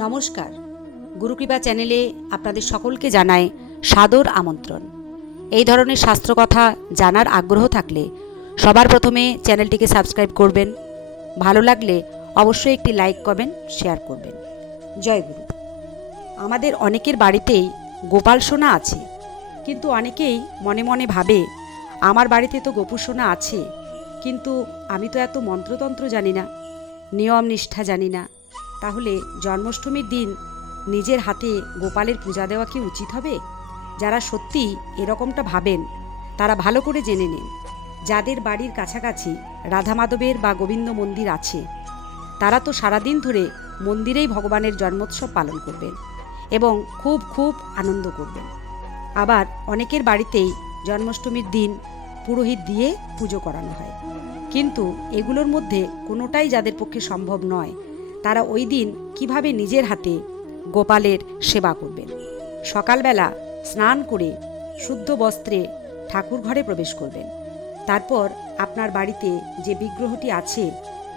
নমস্কার। গুরুকৃপা চ্যানেলে আপনাদের সকলকে জানায় সাদর আমন্ত্রণ। এই ধরনের শাস্ত্রকথা জানার আগ্রহ থাকলে সবার প্রথমে চ্যানেলটিকে সাবস্ক্রাইব করবেন। ভালো লাগলে অবশ্যই একটি লাইক, কমেন্ট, শেয়ার করবেন। জয় গুরু। আমাদের অনেকের বাড়িতেই গোপাল সোনা আছে, কিন্তু অনেকেই মনে মনে ভাবে, আমার বাড়িতে তো গোপু সোনা আছে, কিন্তু আমি তো এত মন্ত্রতন্ত্র জানি না, নিয়ম নিষ্ঠা জানি না তাহলে জন্মাষ্টমীর দিন নিজের হাতে গোপালের পূজা দেওয়া কি উচিত হবে? যারা সত্যি এরকমটা ভাবেন, তারা ভালো করে জেনে নিন। যাদের বাড়ির কাছাকাছি রাধা মাধবের বা গোবিন্দ মন্দির আছে, তারা তো সারাদিন ধরে মন্দিরেই ভগবানের জন্মোৎসব পালন করবেন এবং খুব খুব আনন্দ করবেন। আবার অনেকের বাড়িতেই জন্মাষ্টমীর দিন পুরোহিত দিয়ে পুজো করানো হয়। কিন্তু এগুলোর মধ্যে কোনোটাই যাদের পক্ষে সম্ভব নয় তারা ওই দিন কীভাবে নিজের হাতে গোপালের সেবা করবেন। সকালবেলা স্নান করে শুদ্ধ বস্ত্রে ঠাকুর ঘরে প্রবেশ করবেন। তারপর আপনার বাড়িতে যে বিগ্রহটি আছে,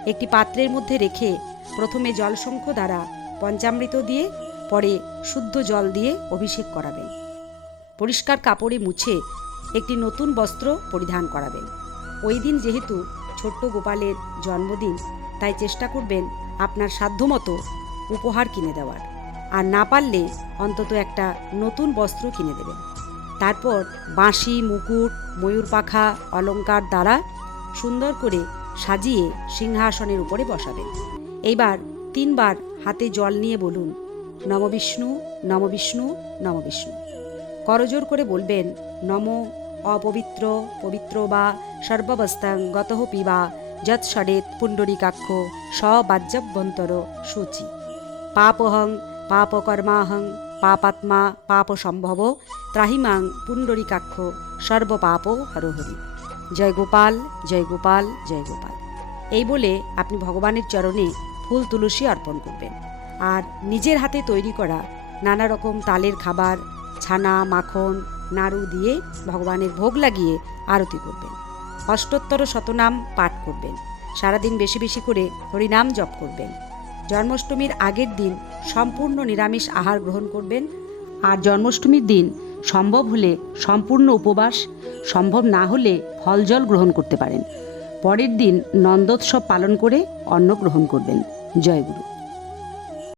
একটি পাত্রের মধ্যে রেখে প্রথমে জলশঙ্খ দ্বারা পঞ্চামৃত দিয়ে, পরে শুদ্ধ জল দিয়ে অভিষেক করাবেন। পরিষ্কার কাপড়ে মুছে একটি নতুন বস্ত্র পরিধান করাবেন। ওই দিন যেহেতু ছোট্ট গোপালের জন্মদিন তাই চেষ্টা করবেন আপনার সাধ্যমতো উপহার কিনে দেওয়ার। আর না পারলে অন্তত একটা নতুন বস্ত্র কিনে দেবেন। তারপর বাঁশি, মুকুট, ময়ূর পাখা অলঙ্কার দ্বারা সুন্দর করে সাজিয়ে সিংহাসনের উপরে বসাবেন। এইবার তিনবার হাতে জল নিয়ে বলুন নমবিষ্ণু নমবিষ্ণু নমবিষ্ণু করজোর করে বলবেন, নম অপবিত্র, পবিত্র বা সর্বাবস্থাং গত পিবা যৎ ষডেত পুণ্ডরীকাক্ষ সবাজ্যভ্যন্তর সূচি। পাপহং, পাপকর্মাহং, পাপাত্মা পাপ সম্ভব ত্রাহিমাং পুণ্ডরীকাক্ষ সর্বপাপ হরহরি। জয় গোপাল জয় গোপাল জয় গোপাল। এই বলে আপনি ভগবানের চরণে ফুল তুলসী অর্পণ করবেন। আর নিজের হাতে তৈরি করা নানা রকম তালের খাবার, ছানা, মাখন, নাড়ু দিয়ে ভগবানের ভোগ লাগিয়ে আরতি করবেন। অষ্টোত্তর শতনাম পাঠ করবেন। সারাদিন বেশি বেশি করে হরিনাম জপ করবেন। জন্মাষ্টমীর আগের দিন সম্পূর্ণ নিরামিষ আহার গ্রহণ করবেন। আর জন্মাষ্টমীর দিন সম্ভব হলে সম্পূর্ণ উপবাস, সম্ভব না হলে ফল জল গ্রহণ করতে পারেন। পরের দিন নন্দোৎসব পালন করে অন্ন গ্রহণ করবেন। জয় গুরু।